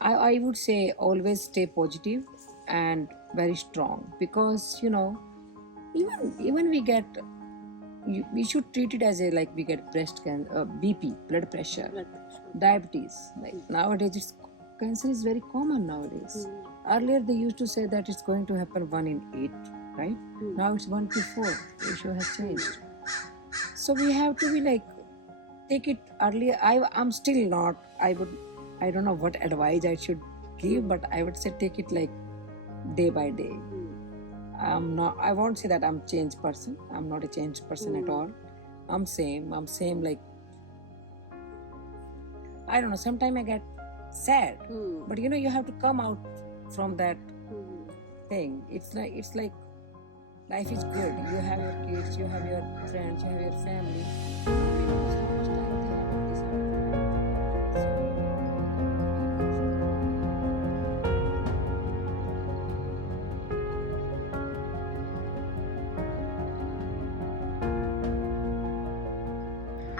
I would say always stay positive and very strong, because even we get we should treat it as a, like, we get breast cancer, BP, blood pressure, diabetes. Like nowadays, cancer is very common nowadays. Earlier they used to say that it's going to happen 1 in 8, right? Now it's 1 to 4. Ratio has changed. So we have to be like, take it earlier. I'm still not. I don't know what advice I should give, but I would say take it like day by day. I'm not. I won't say that I'm changed person. I'm not a changed person at all. I'm same. Like, I don't know. Sometimes I get sad, but you have to come out from that thing. It's like life is good. You have your kids. You have your friends. You have your family. Nobody knows how much time they have on this earth.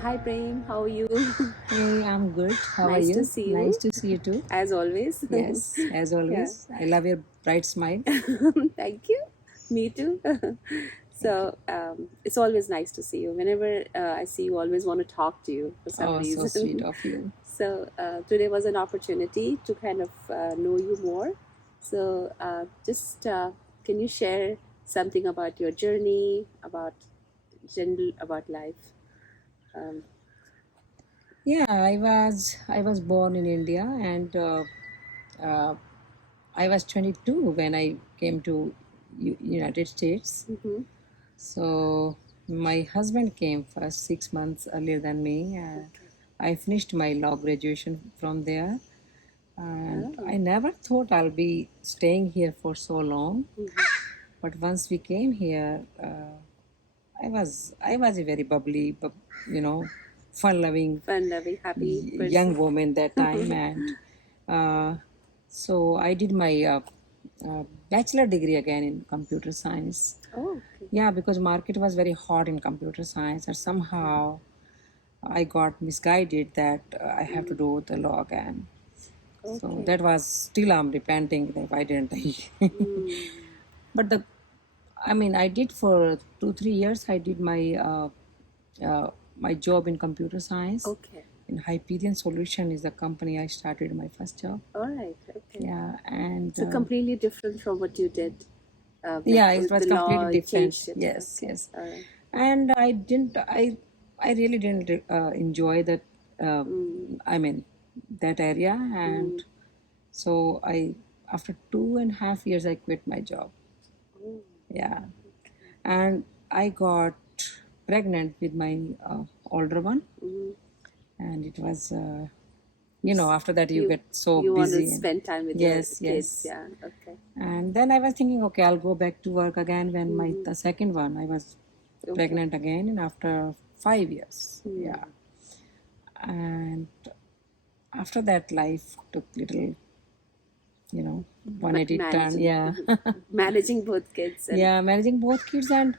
Hi Prem, how are you? Hey, I'm good. How are Nice you? to see you. Nice to see you too. As always. Yes, as always. I love your bright smile. Thank you. Me too. So it's always nice to see you. Whenever I see you, I always want to talk to you for some Oh, reason. so sweet of you. So today was an opportunity to kind of know you more. So just can you share something about your journey, about general, about life? Um, Yeah, I was born in India, and uh, I was 22 when I came to United States. So my husband came first 6 months earlier than me. I finished my law graduation from there, and I never thought I'll be staying here for so long. But once we came here, I was a very bubbly, fun-loving, happy person. young woman that time, and uh, so I did my bachelor degree again in computer science. Oh, okay. Yeah, because market was very hot in computer science, and somehow I got misguided that I have to do the law again. So that was still, I'm repenting that why didn't I? But I did for 2-3 years. I did my job in computer science. Okay. In Hyperion Solution is the company I started my first job. All right. Okay. Yeah, and So completely different from what you did. yeah, it with was the law, completely you different. changed it. Yes, Okay. yes. All right. And I really didn't enjoy that. That area, and so after 2.5 years, I quit my job. Yeah, and I got pregnant with my older one, and it was after that you get so You want busy to and spend time with yes, your kids. yes. Yeah. Okay. And then I was thinking, okay, I'll go back to work again when the second one, I was pregnant again, and after 5 years. Yeah. And after that, life took little 180 turn. Yeah. Managing both kids. And Yeah, managing both kids. And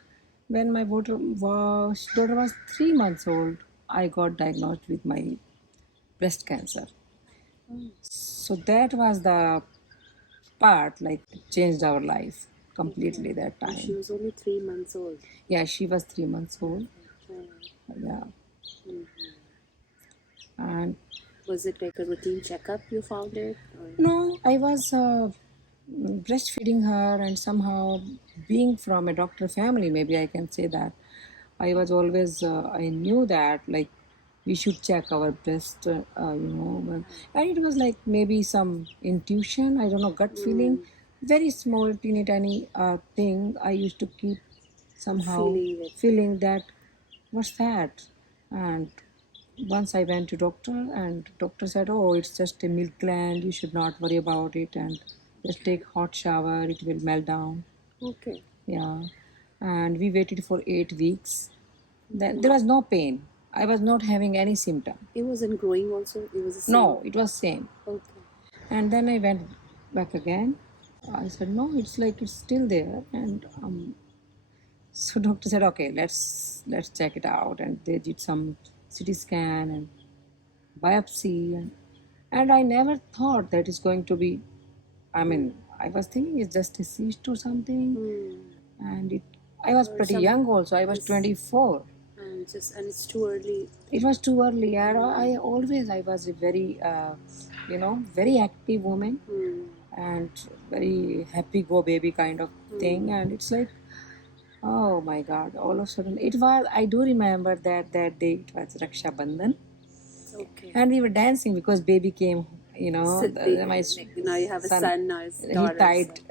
when my daughter was 3 months old, I got diagnosed with my breast cancer. So that was the part, like, changed our life completely that time. She was only 3 months old. Yeah, she was 3 months old. Yeah. And was it like a routine checkup you found it? Or? No, I was breastfeeding her, and somehow, being from a doctor family, maybe I can say that I was always I knew that, like, we should check our breast, and it was like maybe some intuition, I don't know, gut feeling, very small, teeny tiny thing. I used to keep somehow feeling that, what's that? And once I went to doctor, and doctor said, oh, it's just a milk gland, you should not worry about it, and just take hot shower, it will melt down. Okay. Yeah. And we waited for 8 weeks. Then there was no pain. I was not having any symptom. It wasn't growing also? It was the same? No, it was same. Okay. And then I went back again. I said, no, it's like it's still there. And so doctor said, okay, let's check it out. And they did some CT scan and biopsy, and And I never thought that it's going to be, I mean, I was thinking it's just a cyst or something. And I was Or pretty some, young also. I was it's, 24. and it's too early. It was too early. I was a very, very active woman and very happy go baby kind of thing. And it's like, oh my God, all of a sudden, I do remember that day it was Raksha Bandhan. Okay. And we were dancing because baby came, So my now you have a son or a he daughter. tied,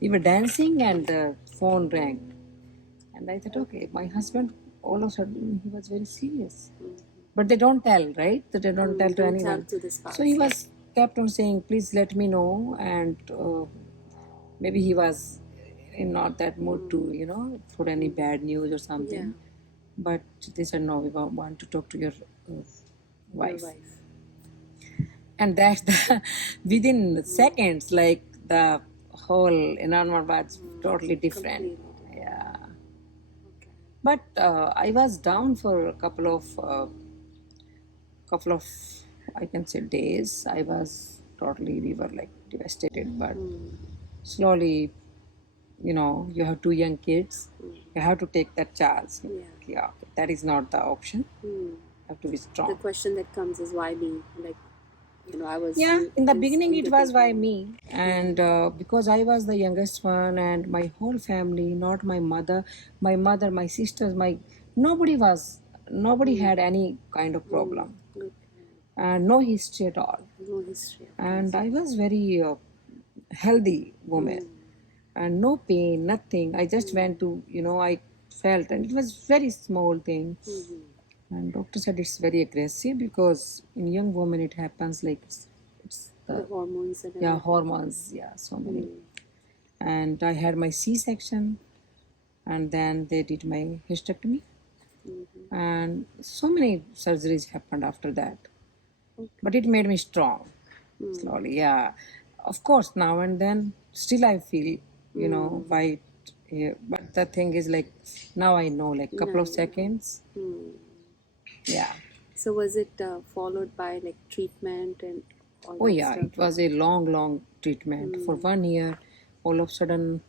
we were dancing and the phone rang. And I thought, okay, my husband, all of a sudden, he was very serious. But they don't tell, right? They don't tell to Don't anyone. tell to the spouse. So he was kept on saying, please let me know. And maybe he was in not that mood to, for any bad news or something. But they said, no, we want to talk to your wife. And that's the, within seconds, like the whole environment was totally different. Yeah. But I was down for a couple of, I can say, days. We were like devastated. But slowly, you have two young kids. You have to take that chance. Yeah, that is not the option. You have to be strong. The question that comes is why me? Like, I was. Yeah, in the beginning it was why me. And because I was the youngest one, and my whole family, not my mother, my sisters, nobody had any kind of problem. And no history at all. No history. And I was very healthy woman. And no pain, nothing. I just went to, I felt, and it was very small thing. And doctor said it's very aggressive because in young women it happens like it's the hormones. And hormones. Yeah, so many. And I had my C-section, and then they did my hysterectomy. And so many surgeries happened after that. But it made me strong slowly. Yeah, of course, now and then still I feel, why. Yeah, but the thing is, like, now I know, like, couple of seconds. Yeah. So was it followed by like treatment and all Oh that yeah, stuff? it was a long treatment for 1 year. All of a sudden,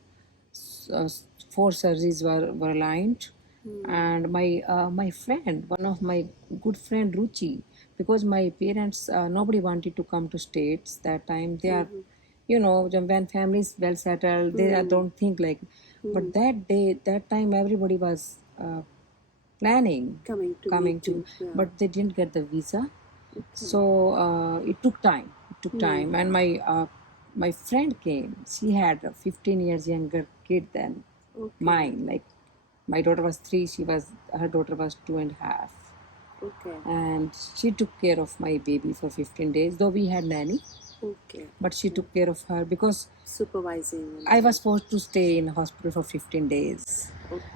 uh, 4 surgeries were aligned. And my friend, one of my good friend Ruchi, because my parents, nobody wanted to come to States that time. They are, when family is well settled, they don't think like. But that time, everybody was planning coming to but they didn't get the visa. So it took time. And my friend came. She had a 15 years younger kid than mine. Like, my daughter was 3. Her daughter was 2.5. And she took care of my baby for 15 days, though we had nanny. But she took care of her because supervising. I was forced to stay in hospital for 15 days.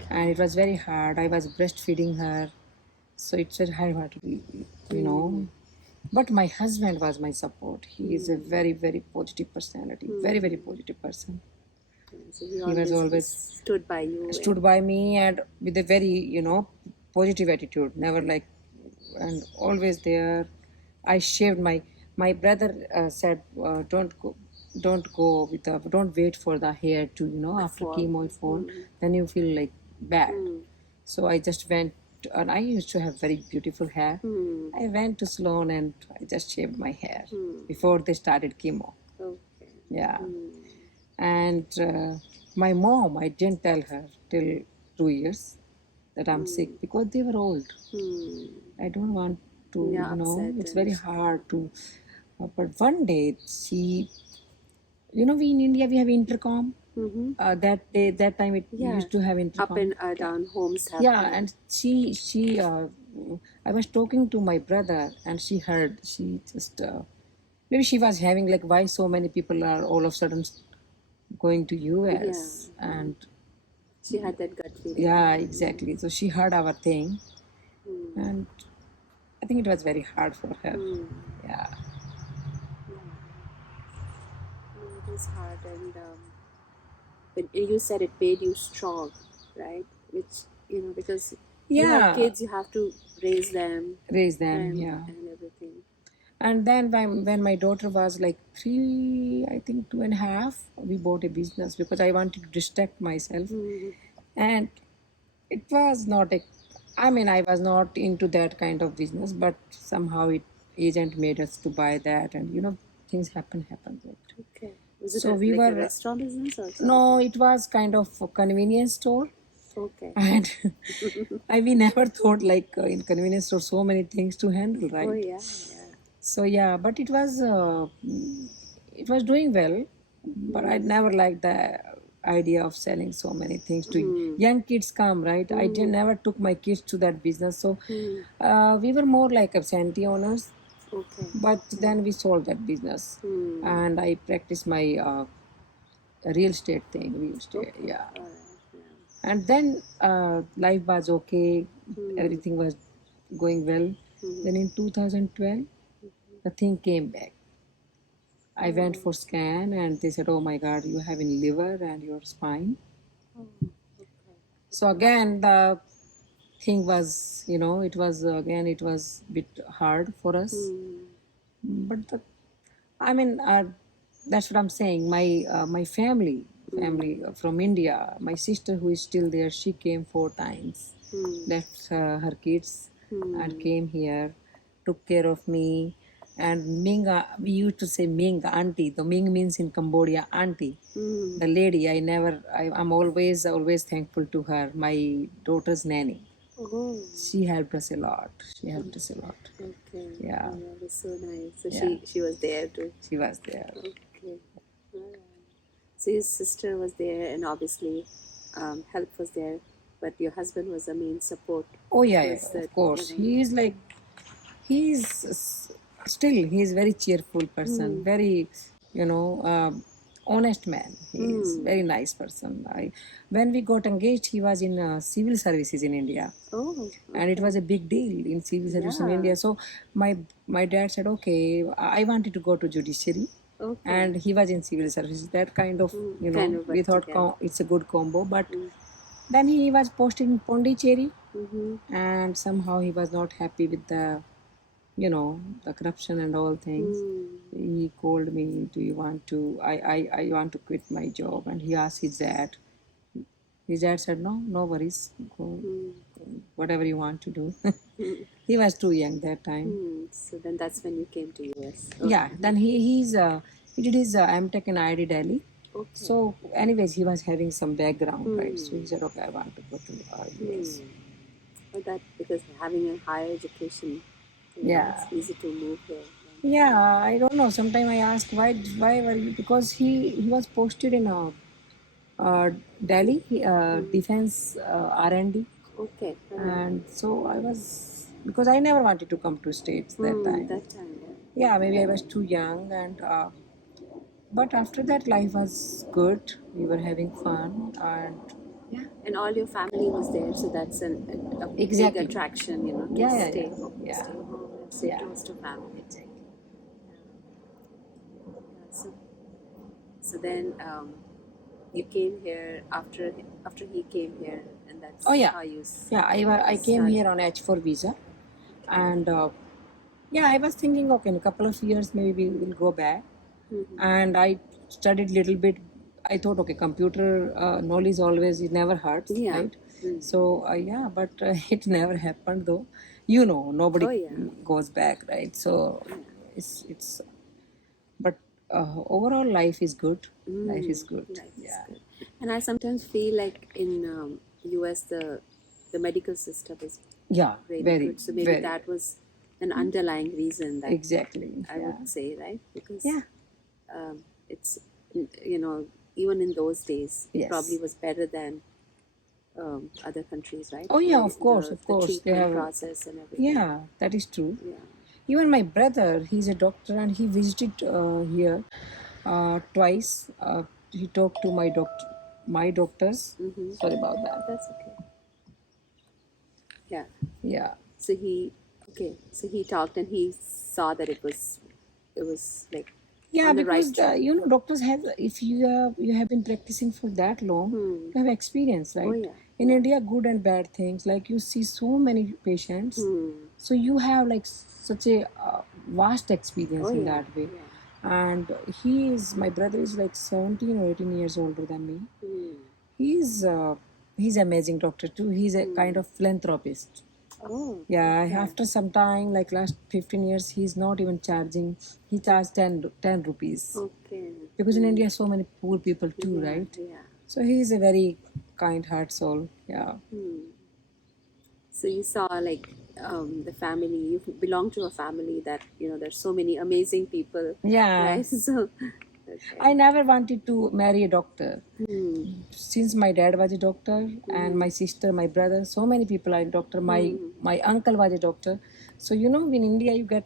And it was very hard. I was breastfeeding her. So it's very hard to be, But my husband was my support. He is a very, very positive personality. Very, very positive person. So he was always stood by you. Stood by me, and with a very, positive attitude. Never like, and always there. I shaved my brother said, don't wait for the hair to, after chemo it fall, then you feel like bad. So I just went, and I used to have very beautiful hair. I went to salon and I just shaved my hair before they started chemo. Yeah. And my mom, I didn't tell her till 2 years that I'm sick because they were old. I don't want to, it's very hard to. But one day she, we in India we have intercom. That time it used to have intercom. Up and down homes. Yeah, and she I was talking to my brother, and she heard. She just maybe she was having like, why so many people are all of a sudden going to US. And she had that gut feeling. Yeah, exactly. So she heard our thing, and I think it was very hard for her. Yeah. It is hard, and but you said it made you strong, right? Which because you have kids, you have to raise them, yeah, and everything. And then when my daughter was like 3, I think 2.5, we bought a business because I wanted to distract myself. And it was not a, I mean, I was not into that kind of business, but somehow it agent made us to buy that, and things happen. Okay. Was it So we like a were, restaurant business or something? no, it was kind of a convenience store. Okay. And we never thought like in convenience store so many things to handle, right? Oh yeah. So yeah, but it was doing well, but I never liked the idea of selling so many things to young kids come, right? I didn't never took my kids to that business. So we were more like absentee owners. Okay. But then we sold that business, and I practiced my real estate thing, yeah. All right. Yeah. And then life was okay, everything was going well. Then in 2012, the thing came back. I went for scan, and they said, "Oh my God, you have in liver and your spine." So again, the thing was, it was a bit hard for us. But I mean, that's what I'm saying. My family from India. My sister, who is still there, she came 4 times, left her kids, and came here, took care of me. And Ming, we used to say Ming auntie. The Ming means in Cambodia auntie. The lady, I'm always thankful to her. My daughter's nanny. Oh. She helped us a lot. Okay. Yeah. Oh, that was so nice. So Yeah. she was there too. She was there. Okay. Alright. So your sister was there, and obviously, help was there, but your husband was the main support. Oh yeah, Was that, of course. you know, He's still he's very cheerful person, very honest man. He's very nice person. When we got engaged, he was in civil services in India. Oh. And it was a big deal in civil service in Yeah. India. So my dad said, okay, I wanted to go to judiciary. Okay. And he was in civil services. That kind of, Kind of we went thought together. it's a good combo. But then he was posted in Pondicherry, and somehow he was not happy with the corruption and all things. He called me, do you want to, I want to quit my job. And he asked his dad. His dad said, no worries, go, whatever you want to do. He was too young that time. So then that's when you came to US. Yeah, then he did his MTech in IIT Delhi. Okay. So anyways, he was having some background, right? So he said, okay, I want to go to US. But that because having a higher education, Yeah. it's easy to move here. Yeah, I don't know. Sometimes I ask why were you, because he was posted in Delhi defense R&D, Okay. and so I was, because I never wanted to come to States that time. That time. Yeah, maybe I was too young, and but after that life was good. We were having fun, and yeah. And all your family was there, so that's a Exactly. big attraction, to Yeah, stay yeah, home, yeah. stay home, and stay Yeah. close to family. Exactly. So then you came here after he came here, and that's Oh yeah, how you. Yeah, I came here on H4 visa, and yeah, I was thinking, okay, in a couple of years maybe we will go back, and I studied little bit. I thought, okay, computer knowledge always, it never hurts, Yeah. right? So yeah, but it never happened though. Nobody Oh, yeah. goes back, right? So it's but overall life is good. Life is good. Life is Yeah. good. And I sometimes feel like in US the medical system is Yeah, really very good. So maybe very that was an underlying reason that exactly. I Yeah. would say, right? Because Yeah. it's even in those days it Yes. probably was better than other countries, right? Oh yeah, of course, the, of course. The They treatment have. process and everything. Yeah, that is true. Yeah. Even my brother, he's a doctor, and he visited here twice. He talked to my doctors. Sorry about that. That's okay. Yeah. Yeah. So he talked and he saw that it was like Yeah, on the because right track. doctors have, if you have been practicing for that long, you have experience, right? Oh, yeah. In India, good and bad things. Like you see so many patients, so you have like such a vast experience Oh in yeah, that way. yeah. And my brother is like 17 or 18 years older than me. Hmm. He's amazing doctor too. He's a kind of philanthropist. Oh, Yeah, okay. after some time, like last 15 years, he's not even charging. He charged 10 rupees. Okay. Because in India, so many poor people too, Yeah, right? yeah. So he's a very kind heart soul. Yeah. So you saw like the family. You belong to a family that there's so many amazing people, Yeah. right? So okay. I never wanted to marry a doctor. Hmm. Since my dad was a doctor and my sister, my brother, so many people are a doctor. My uncle was a doctor. So in India you get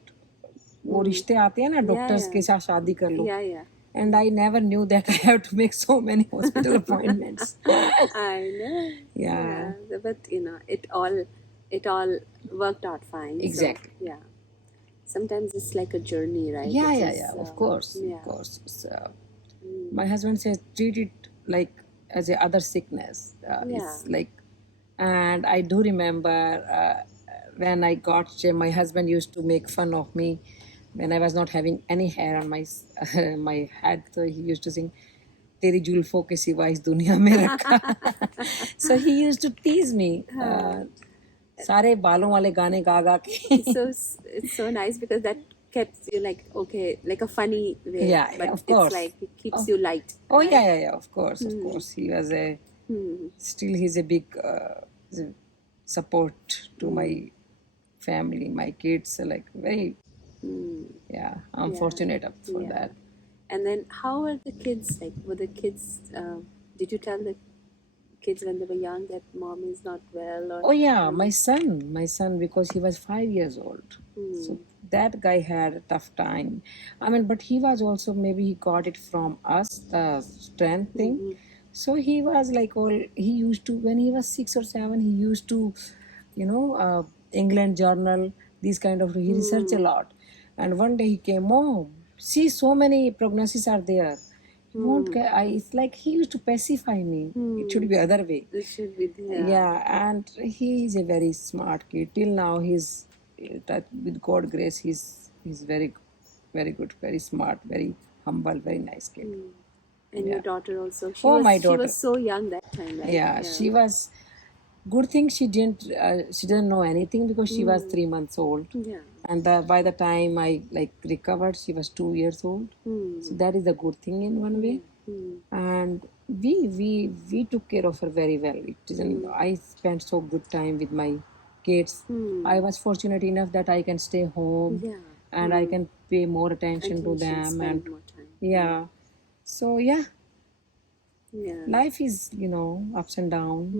वो रिश्ते आते हैं ना Yeah, doctors yeah, के साथ शादी कर लो. yeah, yeah. And I never knew that I have to make so many hospital appointments. I know. Yeah, Yeah, but it all worked out fine. exactly. So yeah, sometimes it's like a journey, right? Yeah, It yeah, is. yeah. Of course, of Yeah. course. My husband says treat it like as a other sickness. Yeah. It's like, and I do remember when I got my husband used to make fun of me when I was not having any hair on my my head. So he used to sing, "तेरी जुल्फों के सिवा इस दुनिया में रखा." So he used to tease me. सारे बालों वाले गाने गा गा के. So it's so nice because that keeps you like okay, like a funny way, Yeah, but of it's course. like it keeps Oh, you light, oh right? yeah, yeah, yeah. Of course, of course. He was a still he's a big support to my family, my kids. Like very, yeah. I'm Yeah, fortunate for yeah. that. And then how were the kids like? Were the kids? Did you tell the kids when they were young that mom is not well? Or Oh yeah, my son, because he was 5 years old. So that guy had a tough time. I mean, but he was also maybe he got it from us, the strength thing. So he was like all he used to when he was 6 or 7. He used to, England Journal, these kind of he researched a lot. And one day he came, Mom, see so many prognoses are there. You won't get. It's like he used to pacify me. It should be other way. it should be there. Yeah, and he is a very smart kid. Till now, he's that with God grace, he's very good, very smart, very humble, very nice kid. And your daughter also. She Oh, was my she daughter. was so young that time, right? Yeah, she was. Good thing she didn't know anything because she was 3 months old. Yeah. And by the time I like recovered, she was 2 years old. So that is a good thing in one way. And we took care of her very well. It isn't. I spent so good time with my kids. I was fortunate enough that I can stay home, Yeah. and I can pay more attention to them. Spend And more time. yeah, so yeah, Yeah. life is ups and downs.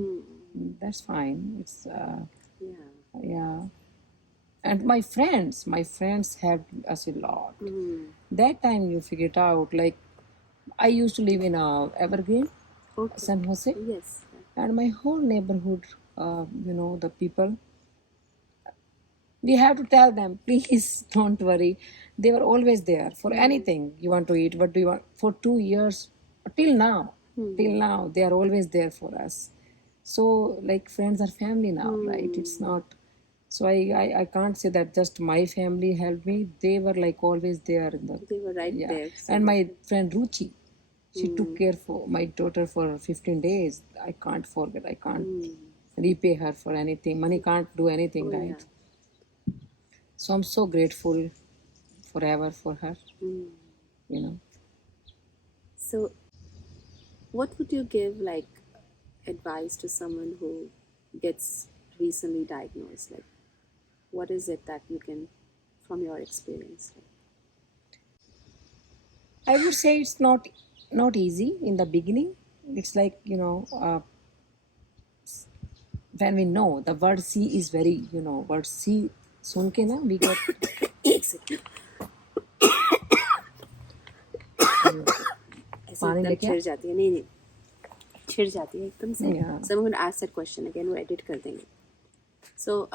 That's fine. It's Yeah. yeah. And my friends helped us a lot. That time you figure it out. Like I used to live in Evergreen, Okay. San Jose, Yes. and my whole neighborhood, the people. We have to tell them, please don't worry. They were always there for anything you want to eat. What do you want? For 2 years, till now, they are always there for us. So, like friends are family now, right? It's not. So I can't say that just my family helped me. They were like always there in the. They were right Yeah. there. So And my friend Ruchi, she took care for my daughter for 15 days. I can't forget. I can't repay her for anything. Money can't do anything, yeah. right? So I'm so grateful forever for her. You know. So, what would you give like advice to someone who gets recently diagnosed? Like, what is it that you can, from your experience? I would say it's not easy in the beginning. It's like when we know the word see is very word see सुन के ना we get एक second ऐसे पानी एकदम लेके छिड़ जाती है नहीं छिड़ जाती है एकदम से Yeah. so I'm going to ask that question again वो edit कर देंगे so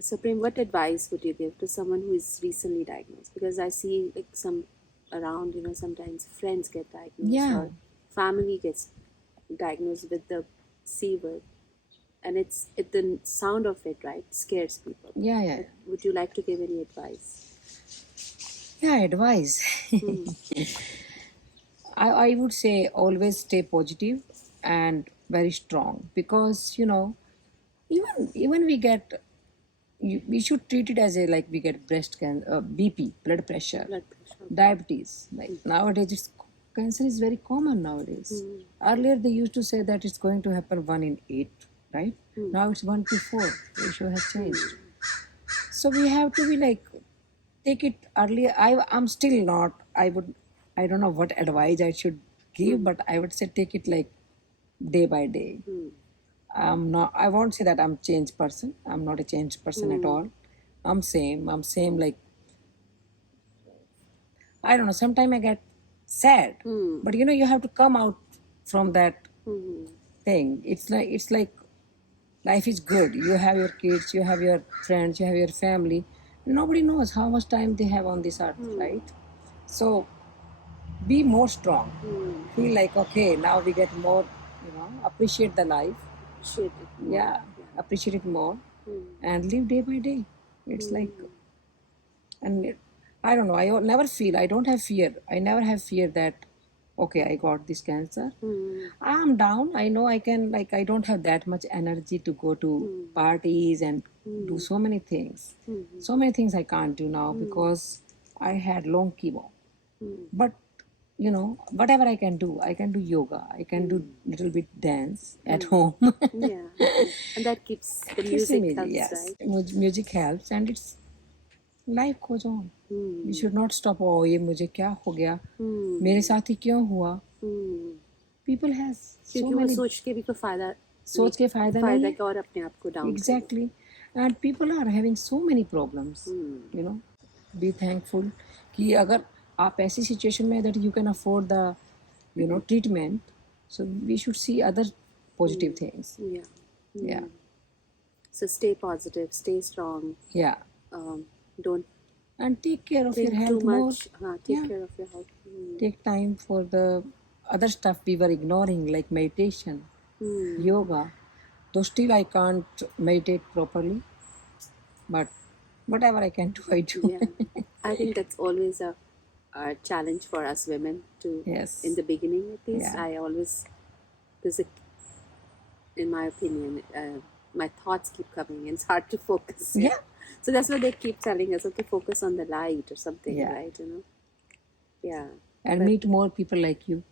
so Prem, what advice would you give to someone who is recently diagnosed? Because I see like some around, sometimes friends get diagnosed Yeah. or family gets diagnosed with the C word. and the sound of it, right, scares people. Yeah. Would you like to give any advice? Yeah, advice. Hmm. I would say always stay positive and very strong, because even we get we should treat it as a like we get breast cancer, BP, blood pressure, Blood pressure. diabetes. Like nowadays, cancer is very common nowadays. Earlier they used to say that it's going to happen 1 in 8, right? Now it's 1 to 4. Ratio has changed. So we have to be like take it earlier. I'm still not. I don't know what advice I should give, but I would say take it like day by day. I'm not. I won't say that I'm changed person. I'm not a changed person at all. I'm same. I'm same. Like I don't know. Sometimes I get sad, but you have to come out from that thing. It's like life is good. You have your kids. You have your friends. You have your family. Nobody knows how much time they have on this earth, right? So be more strong. Feel like okay, now we get more. Appreciate the life. Appreciate it more. Yeah, appreciate it more, and live day by day. It's like, and I don't know. I don't have fear. I never have fear that, okay, I got this cancer. I am down. I know I can. Like I don't have that much energy to go to parties and do so many things. So many things I can't do now because I had long chemo. But whatever I can do yoga, I can do little bit dance at home. Yeah, and that keeps the Keeps music me, helps, yes. right? Music helps, and it's life goes on. We should not stop. Oh, ये मुझे क्या हो गया? मेरे साथ ही क्यों हुआ? People has so क्योंकि वो many. सोच के भी कोई फायदा सोच के फायदा नहीं है. कि और अपने आप को down Exactly, and people are having so many problems. Be thankful कि अगर आप ऐसी situation में that you can afford the treatment, so we should see other positive things. Yeah. So stay positive, stay strong. Yeah. Don't and take care of your think health too more. much. Take care of your health. Take time for the other stuff we were ignoring, like meditation, yoga. Though still I can't meditate properly, but whatever I can do, I do. Yeah, I think that's always a challenge for us women to. Yes. In the beginning, at least, Yeah. I always in my opinion, my thoughts keep coming. It's hard to focus. Yeah. So that's what they keep telling us. Okay, focus on the light or something, Yeah. right? Yeah. And meet more people like you.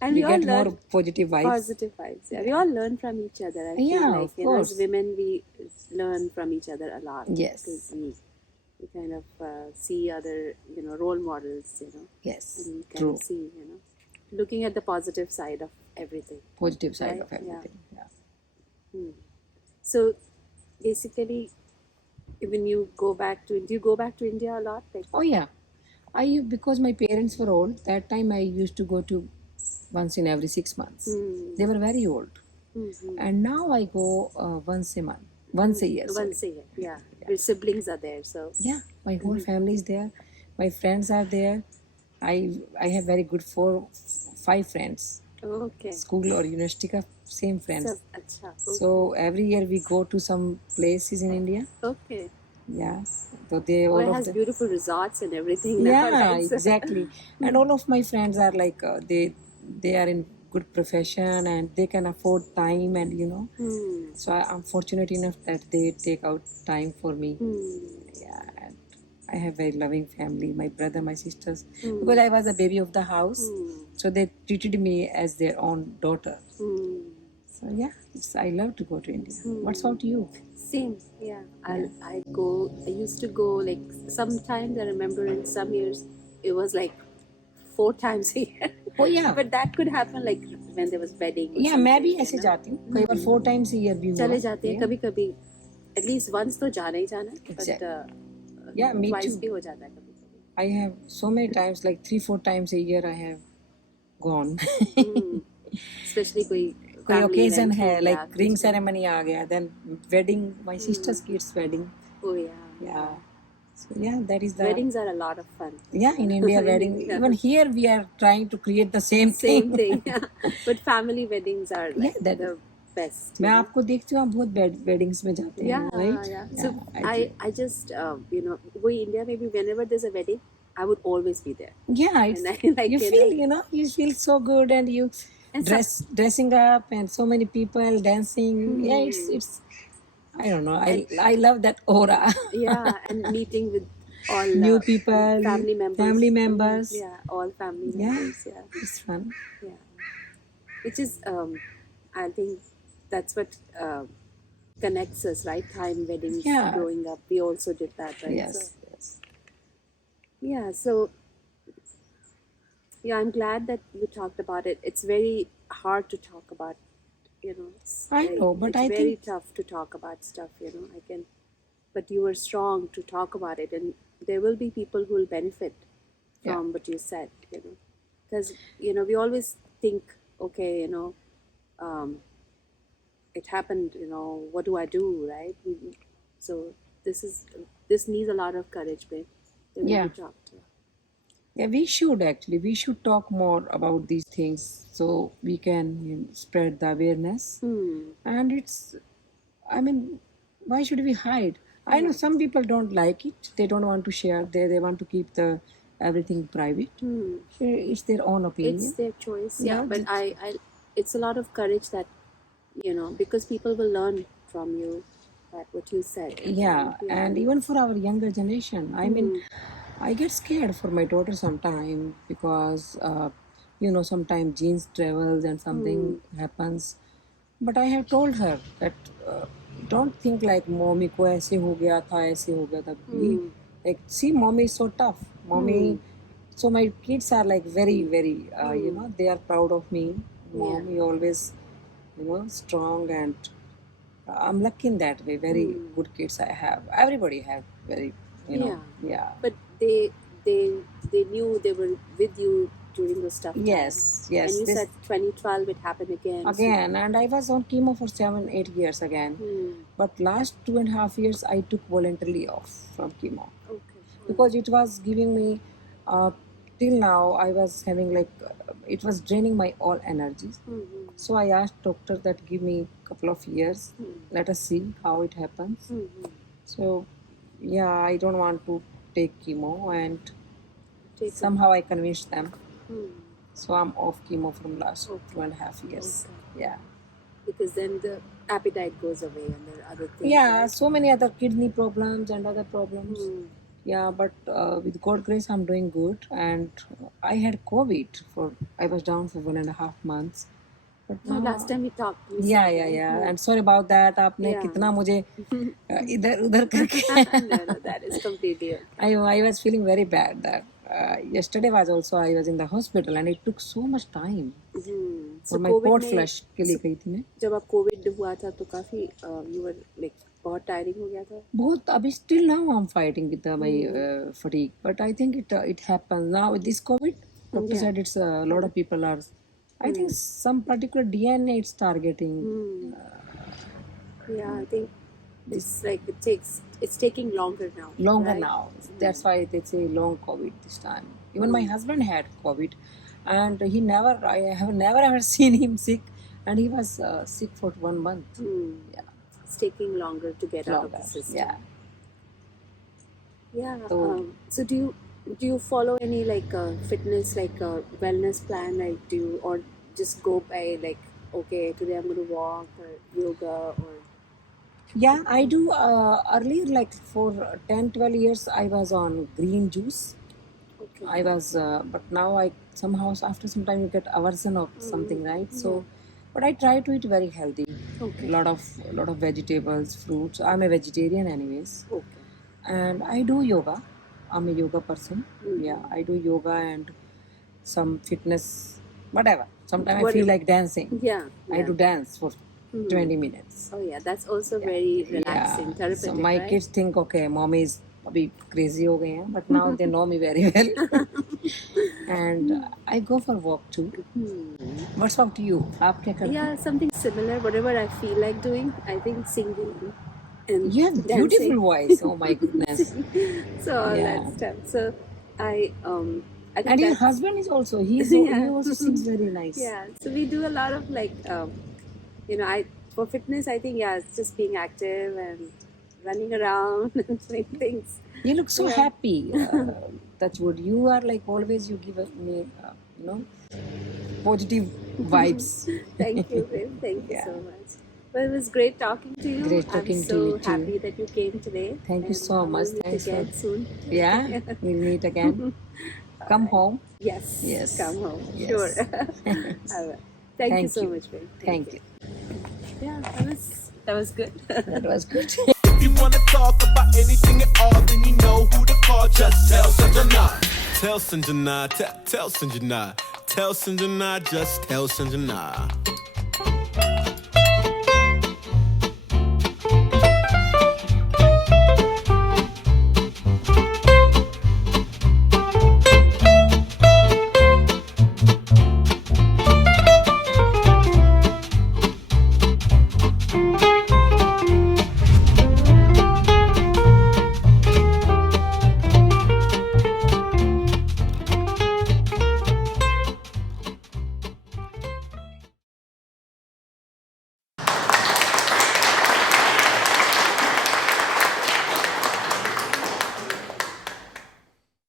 And we we all get learn more positive vibes. positive vibes. Yeah, we all learn from each other. I feel Yeah, like of course. as women, we learn from each other a lot. Yes. Because we kind of see other role models. Yes. And we kind True. of see looking at the positive side of everything. Positive side Right? of everything. Yeah. So basically, when you go back to, do you go back to India a lot? Like, Oh yeah, because my parents were old. That time I used to go to once in every 6 months. They were very old, and now I go once a month, once a year. once a year, yeah. Your siblings are there, so Yeah, my whole family is there. My friends are there. I have very good 5 friends. okay. School or university ka same friends. So, acha, okay. So every year we go to some places in India. Okay. Yeah. So they all Well, it of has them. beautiful resorts and everything. Now, Yeah, right? So- exactly. And all of my friends are like they are in good profession and they can afford time and So I'm fortunate enough that they take out time for me. Yeah, and I have very loving family. My brother, my sisters, because I was the baby of the house, so they treated me as their own daughter. So yeah, I love to go to India. What's about you? Same, yeah. I used to go like sometimes. I remember in some years it was like 4 times a year. Oh yeah. But that could happen like when there was wedding. Or Yeah, मैं भी something, ऐसे जाती हूँ. कई बार 4 times a year भी हुआ. चले जाते हैं Yeah. कभी कभी. At least once तो जाना ही जाना. Exactly. But Yeah, me twice too. भी हो जाता है कभी कभी. I have so many times, like 3-4 times a year, I have gone. Especially कोई कोई family occasion event है, हो गया, like ring कुछ- ceremony आ गया, then wedding, my sister's kids' wedding. Oh yeah. Yeah. So yeah, that is the Weddings are a lot of fun. yeah in India wedding. India. Even here we are trying to create the same Same thing. thing. But family weddings are Yeah, like that the best. मैं You know. आपको देखती हूँ आप बहुत weddings में जाते हैं, Yeah, right? yeah. So Yeah, I I do. I just we India, maybe whenever there's a wedding, I would always be there. Yeah, And it's I like you feel you feel so good, and you and some, dressing up, and so many people dancing. Yeah, it's I don't know. and I love that aura. yeah, and meeting with all New people, family members. family members. Yeah, all family Yeah, members. Yeah, it's fun. yeah. Which is I think that's what connects us, right? Time weddings. Yeah. Growing up, we also did that, right? So Yes, yes. yeah, so yeah, I'm glad that you talked about it. It's very hard to talk about, I know, but it's I very think tough to talk about stuff, I can, but you were strong to talk about it, and there will be people who will benefit yeah, from what you said, because, we always think, okay, um, it happened, what do I do, right? So this needs a lot of courage, babe. The way yeah. you talked. Yeah, we should actually. We should talk more about these things so we can spread the awareness. And it's, I mean, why should we hide? I know some people don't like it. They don't want to share. They want to keep the everything private. It's their own opinion. It's their choice, Yeah, but it's a lot of courage that, because people will learn from you, that what you said. Yeah, and even for our younger generation, I mean, I get scared for my daughter sometime because, sometimes genes travels and something happens. But I have told her that don't think like mommy को ऐसे हो गया था ऐसे हो गया था. Like see, mommy is so tough. Mommy, so my kids are like very very they are proud of me. Mommy always strong, and I'm lucky in that way. Very good kids I have. Everybody have very yeah. But they knew they were with you during those tough times. Yes, yes. And you said 2012 it happened again. Again, and I was on chemo for 7-8 years again. But last 2.5 years I took voluntarily off from chemo. Okay. Because it was giving me till now I was having like it was draining my all energies. So I asked doctor that give me a couple of years. Let us see how it happens. So yeah, I don't want to take chemo, and somehow I convinced them. So I'm off chemo from last 2.5 years. Yeah. Because then the appetite goes away and there are other things. Yeah, right? so many other kidney problems and other problems. Yeah, but with God grace, I'm doing good. And I had COVID I was down for 1.5 months. But No, last time we talked. Yeah. And sorry about that. आपने कितना मुझे इधर उधर करके. No, that is completely okay. I was feeling very bad that yesterday was also I was in the hospital and it took so much time. So my port flush के लिए गई थी मैं. जब आप कोविड हुआ था तो काफी you were like बहुत tiring हो गया था. बहुत अभी still now I'm fighting with my fatigue, but I think it happens now with this COVID. Doctor said it's a lot of people are. I think some particular DNA it's targeting. Yeah, I think it's like it's taking longer now. Longer right? now. That's why they say long COVID this time. Even my husband had COVID, and I have never ever seen him sick, and he was sick for 1 month. Yeah. It's taking longer to get out of the system. Yeah. Yeah. So do you follow any like fitness like wellness plan, like or just go by like, okay, today I'm going to walk or yoga or. Yeah, I do. Earlier, like for 10-12 years, I was on green juice. Okay. I was, but now I somehow after some time you get aversion of something, right? So, but I try to eat very healthy. Okay. Lot of vegetables, fruits. I'm a vegetarian, anyways. Okay. And I do yoga. I'm a yoga person. Yeah, I do yoga and some fitness, whatever. Sometimes I feel like dancing. Yeah. I do dance for 20 minutes. Oh yeah, that's also very relaxing, therapeutic. So my kids think, okay, mommy is abhi crazy ho gayi hai, but now they know me very well. And I go for walk too. What's up to you? आप क्या करते? Yeah, something similar. Whatever I feel like doing, I think singing. and You have dancing. beautiful voice. Oh my goodness. So all Yeah. that stuff. So I think And your that's, husband is also, he Yeah. also sings very nice. Yeah, so we do a lot of like I for fitness, I think, yeah, it's just being active and running around and doing things. You look so Yeah. happy. That's what you are like. Always you give me, positive vibes. Thank you, babe. Thank you Yeah. so much. Well, it was great talking to you. Great I'm talking to so you too. happy that you came today. Thank you And so much. we'll meet Thanks again for. soon. Yeah, we'll meet again. Come home. Yes. Yes. Come home. Yes. Sure. All right. Thank you so much, babe. Thank you. Yeah, that was good. That was good. If you wanna talk about anything at all, then you know who to call. Just tell Sanjana. Tell Sanjana. Tell Sanjana. Tell Sanjana. Just tell Sanjana.